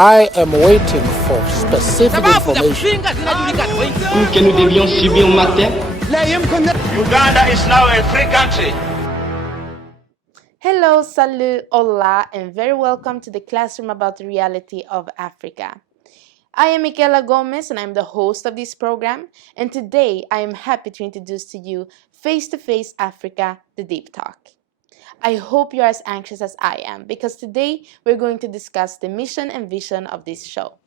I am waiting for specific information. Que nous devions subir matin. Uganda is now a free country. Hello, salut, hola, and very welcome to the classroom about the reality of Africa. I am Michaela Gomez and I'm the host of this program, and today I am happy to introduce to you Face to Face Africa, the Deep Talk. I hope you are as anxious as I am because today we're going to discuss the mission and vision of this show.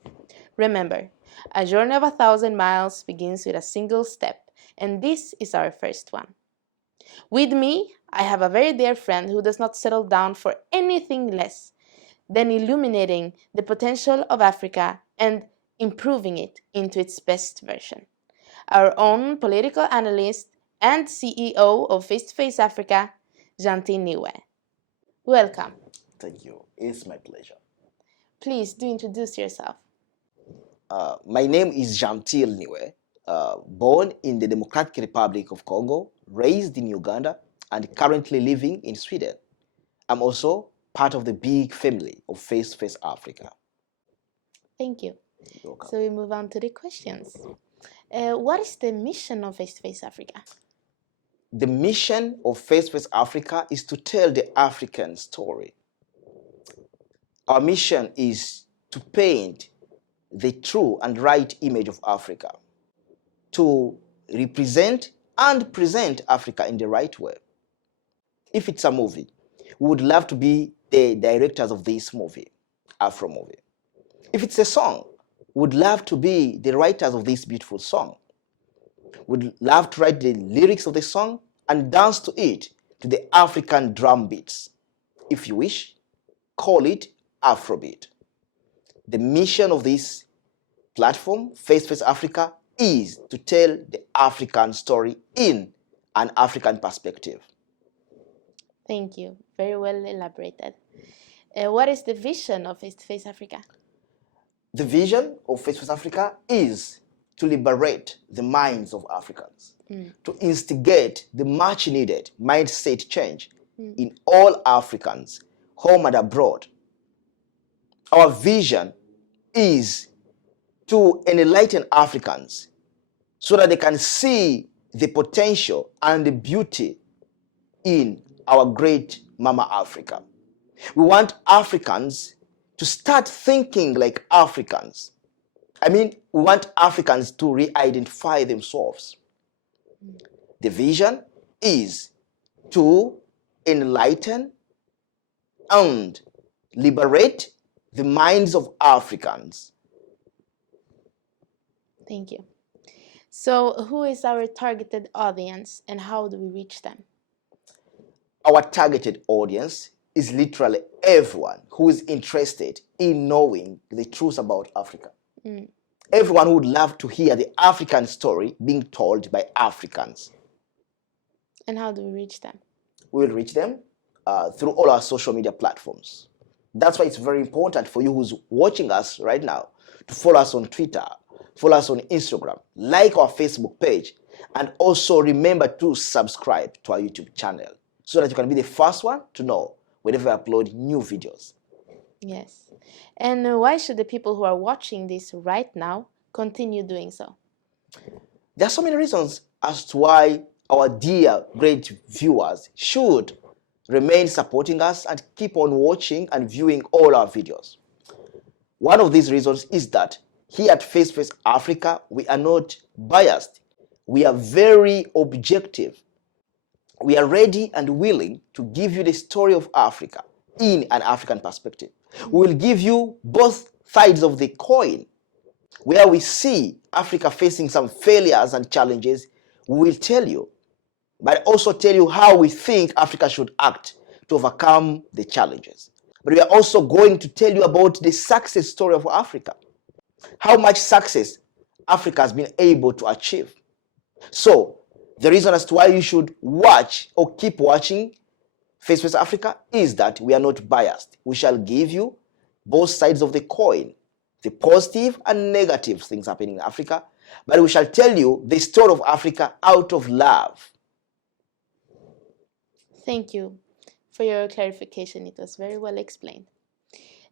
Remember, a journey of 1,000 miles begins with a single step, and this is our first one. With me, I have a very dear friend who does not settle down for anything less than illuminating the potential of Africa and improving it into its best version. Our own political analyst and CEO of Face to Face Africa, Gentil Niwe. Welcome. Thank you. It's my pleasure. Please do introduce yourself. My name is Gentil Niwe, born in the Democratic Republic of Congo, raised in Uganda, and currently living in Sweden. I'm also part of the big family of Face to Face Africa. Thank you. You're welcome. So we move on to the questions. What is the mission of Face to Face Africa? The mission of Face to Face Africa is to tell the African story. Our mission is to paint the true and right image of Africa, to represent and present Africa in the right way. If it's a movie, we would love to be the directors of this movie, Afro movie. If it's a song, we would love to be the writers of this beautiful song. Would love to write the lyrics of the song and dance to it to the African drum beats. If you wish, call it Afrobeat. The mission of this platform, Face to Face Africa, is to tell the African story in an African perspective. Thank you. Very well elaborated. What is the vision of Face to Face Africa? The vision of Face to Face Africa is to liberate the minds of Africans, to instigate the much needed mindset change in all Africans, home and abroad. Our vision is to enlighten Africans so that they can see the potential and the beauty in our great Mama Africa. We want Africans to start thinking like Africans. We want Africans to re-identify themselves. The vision is to enlighten and liberate the minds of Africans. Thank you. So, who is our targeted audience and how do we reach them? Our targeted audience is literally everyone who is interested in knowing the truth about Africa. Everyone who would love to hear the African story being told by Africans. And how do we reach them? We will reach them through all our social media platforms. That's why it's very important for you who's watching us right now to follow us on Twitter, follow us on Instagram, like our Facebook page, and also remember to subscribe to our YouTube channel so that you can be the first one to know whenever we upload new videos. Yes. And why should the people who are watching this right now continue doing so? There are so many reasons as to why our dear great viewers should remain supporting us and keep on watching and viewing all our videos. One of these reasons is that here at Face to Face Africa, we are not biased. We are very objective. We are ready and willing to give you the story of Africa in an African perspective. We will give you both sides of the coin. Where we see Africa facing some failures and challenges, we will tell you, but also tell you how we think Africa should act to overcome the challenges. But we are also going to tell you about the success story of Africa, how much success Africa has been able to achieve. So, the reason as to why you should watch or keep watching Face to Face Africa is that we are not biased. We shall give you both sides of the coin, the positive and negative things happening in Africa, but we shall tell you the story of Africa out of love. Thank you for your clarification. It was very well explained.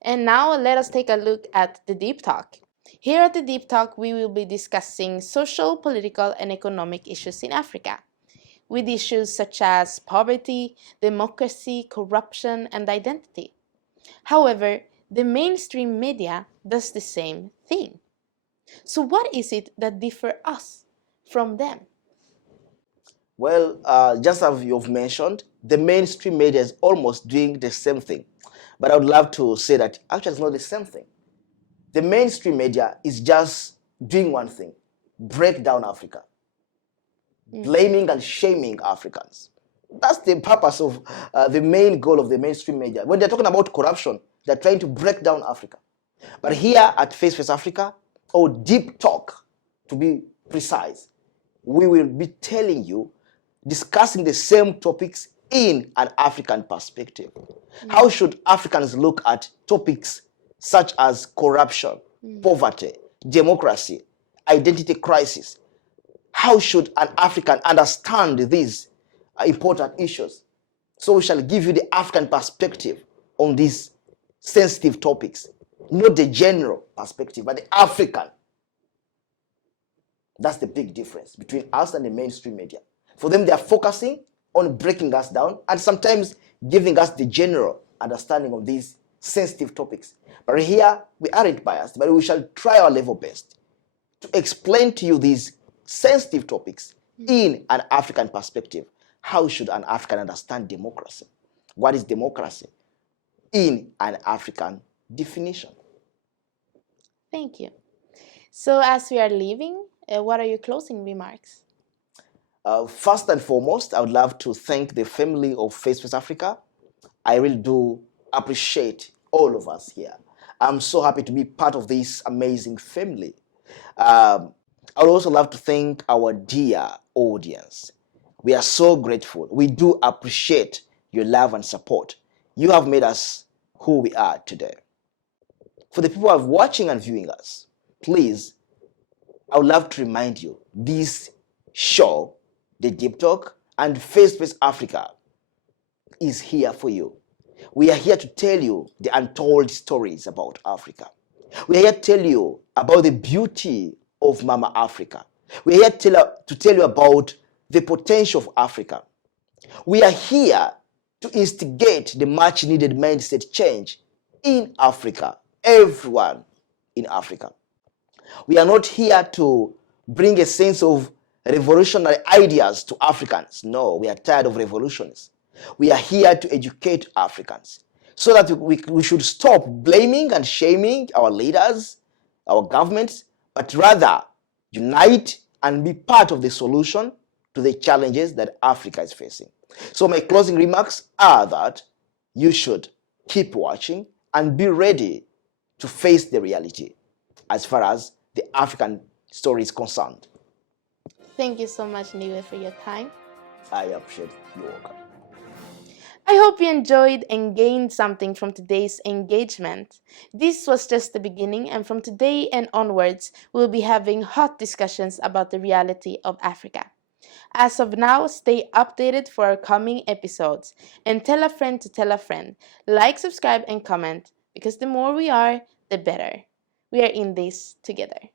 And now let us take a look at the Deep Talk. Here at the Deep Talk, we will be discussing social, political, and economic issues in Africa, with issues such as poverty, democracy, corruption, and identity. However, the mainstream media does the same thing. So what is it that differs us from them? Well, just as you've mentioned, the mainstream media is almost doing the same thing. But I would love to say that actually it's not the same thing. The mainstream media is just doing one thing: break down Africa, blaming and shaming Africans. That's the purpose of the main goal of the mainstream media. When they're talking about corruption, they're trying to break down Africa. But here at Face Africa, or Deep Talk, to be precise, we will be telling you, discussing the same topics in an African perspective. How should Africans look at topics such as corruption, poverty, democracy, identity crisis? How should an African understand these important issues? So we shall give you the African perspective on these sensitive topics, not the general perspective, but the African. That's the big difference between us and the mainstream media. For them, they are focusing on breaking us down and sometimes giving us the general understanding of these sensitive topics. But here, we aren't biased, but we shall try our level best to explain to you these sensitive topics in an African perspective. How should an African understand democracy? What is democracy in an African definition? Thank you. So as we are leaving, what are your closing remarks? First and foremost, I would love to thank the family of Face Africa. I really do appreciate all of us here. I'm so happy to be part of this amazing family. I would also love to thank our dear audience. We are so grateful. We do appreciate your love and support. You have made us who we are today. For the people who are watching and viewing us, please, I would love to remind you, this show, The Deep Talk and Face Africa, is here for you. We are here to tell you the untold stories about Africa. We are here to tell you about the beauty of Mama Africa. We are here to tell you about the potential of Africa. We are here to instigate the much needed mindset change in Africa, everyone in Africa. We are not here to bring a sense of revolutionary ideas to Africans. No, we are tired of revolutions. We are here to educate Africans so that we should stop blaming and shaming our leaders, our governments, but rather unite and be part of the solution to the challenges that Africa is facing. So my closing remarks are that you should keep watching and be ready to face the reality as far as the African story is concerned. Thank you so much, Niwe, for your time. I appreciate your work. I hope you enjoyed and gained something from today's engagement. This was just the beginning, and from today and onwards, we'll be having hot discussions about the reality of Africa. As of now, stay updated for our coming episodes and tell a friend to tell a friend. Like, subscribe, and comment, because the more we are, the better. We are in this together.